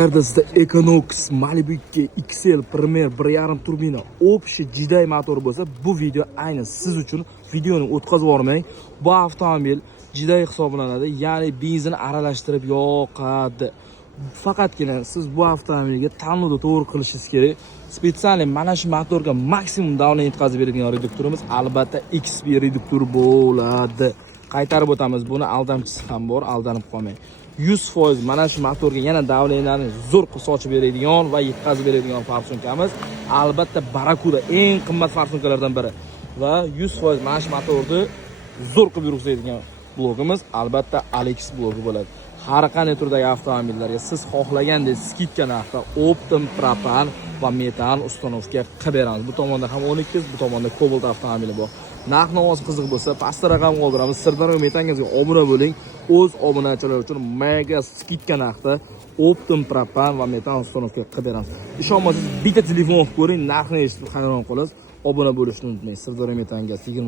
Sizda Equinox Malibu 2 XL Premier 1.5 turbina общий jiday motori bo'lsa, bu video aynan siz uchun. Videoni o'tkazib yubormang. Bu avtomobil jiday hisoblanadi, ya'ni benzin aralashtirib yoqadi. Faqatgina siz bu avtomobilga tanlovda to'g'ri qilishingiz kerak. Spesial mana shu motorga maksimum davlat yetkazib beradigan reduktorimiz albatta XP reduktor bo'ladi. Qaytarib o'tamiz, buni aldamchisi ham bor, aldanib qolmang. 100% mana shu motorga yana davlenlarni zo'r qilib sochib beradigan va yetkazib beradigan farsunkamiz albatta Barakuda, eng qimmat farsunkalardan biri. Va 100% mana shu motorni zo'r qilib yurgizadigan blogimiz albatta Alex blogi bo'ladi. Har qanday turdagi avtomobillarga siz xohlagandek skidka narxda Optim propan va metan ustanovka qilib beramiz. Bu tomonda ham 12, bu tomonda Cobalt avtomobili bor. Narx-navoz qiziq bo'lsa, pastda raqam qoldiramiz. Sirdaryo metangizga obuna bo'ling. O'z obunachilar uchun mega skidka narxda Optim propan va metan ustanovka qilib beramiz. Ishonmasangiz bitta telefon olib ko'ring, narxni eshitib hayron qolasiz. Obuna bo'lishni unutmang. Sirdaryo metangaz 20